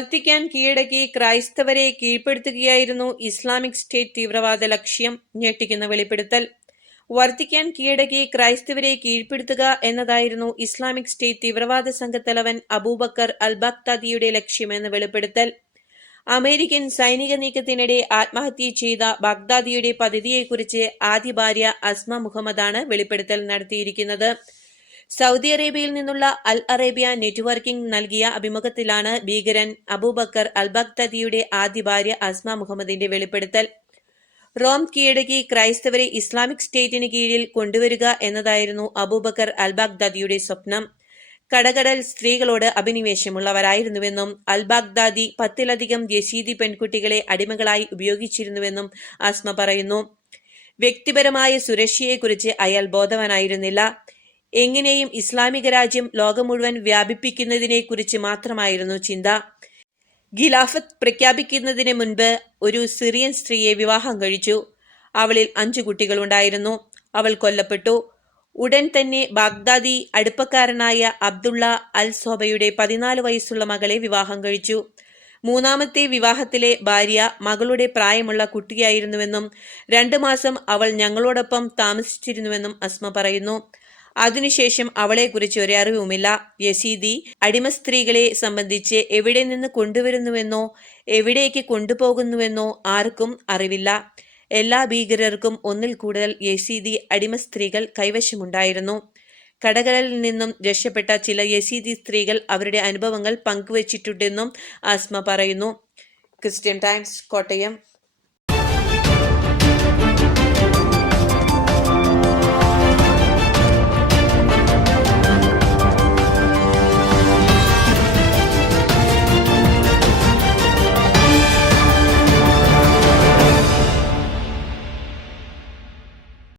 വർത്തിക്കാൻ കീഴടക്കി ക്രൈസ്തവരെ കീഴ്പ്പെടുത്തുകയായിരുന്നു Islamic state തീവ്രവാദ ലക്ഷ്യം ഞെട്ടിക്കുന്ന വെളിപ്പെടുത്തൽ. വർത്തിക്കാൻ കീഴടക്കി ക്രൈസ്തവരെ കീഴ്പ്പെടുത്തുക എന്നതായിരുന്നു ഇസ്ലാമിക് സ്റ്റേറ്റ് തീവ്രവാദ സംഘത്തലവൻ അബൂബക്കർ അൽ ബഗ്ദാദിയുടെ ലക്ഷ്യമെന്ന് വെളിപ്പെടുത്തൽ. അമേരിക്കൻ സൈനിക നീക്കത്തിനിടെ ആത്മഹത്യ ചെയ്ത ബഗ്ദാദിയുടെ പദ്ധതിയെക്കുറിച്ച് ആദ്യ ഭാര്യ അസ്മ മുഹമ്മദാണ് വെളിപ്പെടുത്തൽ നടത്തിയിരിക്കുന്നത്. സൗദി അറേബ്യയിൽ നിന്നുള്ള അൽ അറേബ്യ നെറ്റ്വർക്കിംഗ് നൽകിയ അഭിമുഖത്തിലാണ് ഭീകരൻ അബൂബക്കർ അൽ ബഗ്ദാദിയുടെ ആദ്യ ഭാര്യ അസ്മ മുഹമ്മദിന്റെ വെളിപ്പെടുത്തൽ. റോം കീഴടക്കി ക്രൈസ്തവരെ ഇസ്ലാമിക് സ്റ്റേറ്റിന് കീഴിൽ കൊണ്ടുവരിക എന്നതായിരുന്നു അബൂബക്കർ അൽ ബാഗ്ദാദിയുടെ സ്വപ്നം. കടകടൽ സ്ത്രീകളോട് അഭിനിവേശമുള്ളവരായിരുന്നുവെന്നും അൽ ബാഗ്ദാദി പത്തിലധികം യസീദി പെൺകുട്ടികളെ അടിമകളായി ഉപയോഗിച്ചിരുന്നുവെന്നും അസ്മ പറയുന്നു. വ്യക്തിപരമായ സുരക്ഷയെക്കുറിച്ച് അയാൾ ബോധവാനായിരുന്നില്ല. എങ്ങനെയും ഇസ്ലാമിക രാജ്യം ലോകം മുഴുവൻ വ്യാപിപ്പിക്കുന്നതിനെക്കുറിച്ച് മാത്രമായിരുന്നു ചിന്ത. ഖിലാഫത്ത് പ്രഖ്യാപിക്കുന്നതിന് മുൻപ് ഒരു സിറിയൻ സ്ത്രീയെ വിവാഹം കഴിച്ചു. അവളിൽ അഞ്ചു കുട്ടികളുണ്ടായിരുന്നു. അവൾ കൊല്ലപ്പെട്ടു. ഉടൻ തന്നെ ബാഗ്ദാദി അടുപ്പക്കാരനായ അബ്ദുള്ള അൽ സോബയുടെ പതിനാല് വയസ്സുള്ള മകളെ വിവാഹം കഴിച്ചു. മൂന്നാമത്തെ വിവാഹത്തിലെ ഭാര്യ മകളുടെ പ്രായമുള്ള കുട്ടിയായിരുന്നുവെന്നും രണ്ടു മാസം അവൾ ഞങ്ങളോടൊപ്പം താമസിച്ചിരുന്നുവെന്നും അസ്മ പറയുന്നു. അതിനുശേഷം അവളെക്കുറിച്ച് ഒരു അറിവുമില്ല. യസീദി അടിമ സ്ത്രീകളെ സംബന്ധിച്ച് എവിടെ നിന്ന് കൊണ്ടുവരുന്നുവെന്നോ എവിടേക്ക് കൊണ്ടുപോകുന്നുവെന്നോ ആർക്കും അറിവില്ല. എല്ലാ ഭീകരർക്കും ഒന്നിൽ കൂടുതൽ യസീദി അടിമ സ്ത്രീകൾ കൈവശമുണ്ടായിരുന്നു. കടകളിൽ നിന്നും രക്ഷപ്പെട്ട ചില യസീദി സ്ത്രീകൾ അവരുടെ അനുഭവങ്ങൾ പങ്കുവച്ചിട്ടുണ്ടെന്നും ആസ്മ പറയുന്നു. Christian Times Kottayam.